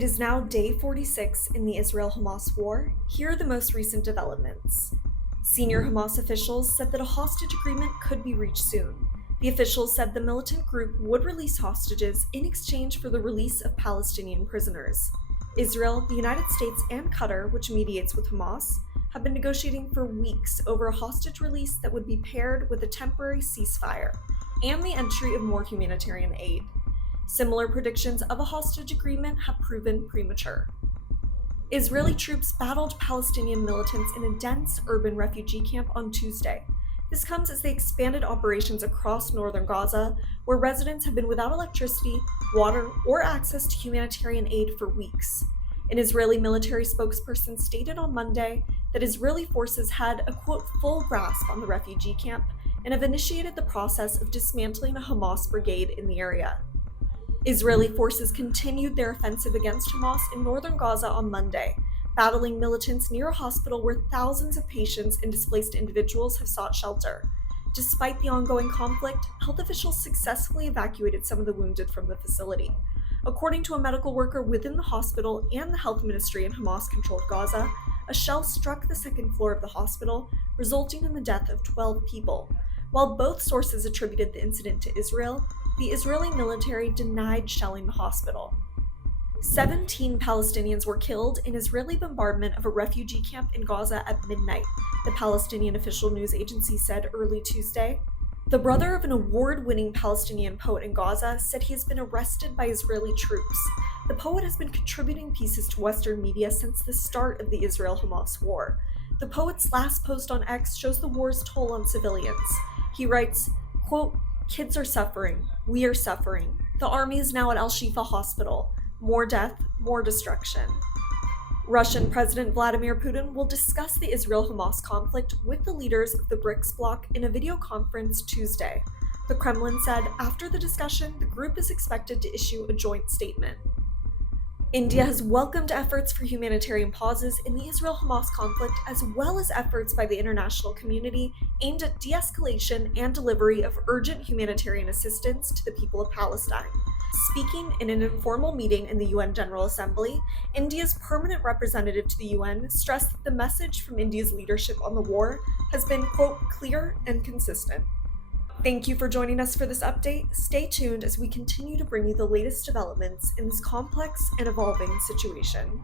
It is now day 46 in the Israel-Hamas war. Here are the most recent developments. Senior Hamas officials said that a hostage agreement could be reached soon. The officials said the militant group would release hostages in exchange for the release of Palestinian prisoners. Israel, the United States, and Qatar, which mediates with Hamas, have been negotiating for weeks over a hostage release that would be paired with a temporary ceasefire and the entry of more humanitarian aid. Similar predictions of a hostage agreement have proven premature. Israeli troops battled Palestinian militants in a dense urban refugee camp on Tuesday. This comes as they expanded operations across northern Gaza, where residents have been without electricity, water, or access to humanitarian aid for weeks. An Israeli military spokesperson stated on Monday that Israeli forces had a, quote, full grasp on the refugee camp and have initiated the process of dismantling a Hamas brigade in the area. Israeli forces continued their offensive against Hamas in northern Gaza on Monday, battling militants near a hospital where thousands of patients and displaced individuals have sought shelter. Despite the ongoing conflict, health officials successfully evacuated some of the wounded from the facility. According to a medical worker within the hospital and the health ministry in Hamas-controlled Gaza, a shell struck the second floor of the hospital, resulting in the death of 12 people. While both sources attributed the incident to Israel, the Israeli military denied shelling the hospital. 17 Palestinians were killed in Israeli bombardment of a refugee camp in Gaza at midnight, the Palestinian official news agency said early Tuesday. The brother of an award-winning Palestinian poet in Gaza said he has been arrested by Israeli troops. The poet has been contributing pieces to Western media since the start of the Israel-Hamas war. The poet's last post on X shows the war's toll on civilians. He writes, quote, "Kids are suffering. We are suffering. The army is now at Al-Shifa Hospital. More death, more destruction." Russian President Vladimir Putin will discuss the Israel-Hamas conflict with the leaders of the BRICS bloc in a video conference Tuesday. The Kremlin said after the discussion, the group is expected to issue a joint statement. India has welcomed efforts for humanitarian pauses in the Israel-Hamas conflict, as well as efforts by the international community aimed at de-escalation and delivery of urgent humanitarian assistance to the people of Palestine. Speaking in an informal meeting in the UN General Assembly, India's permanent representative to the UN stressed that the message from India's leadership on the war has been, quote, clear and consistent. Thank you for joining us for this update. Stay tuned as we continue to bring you the latest developments in this complex and evolving situation.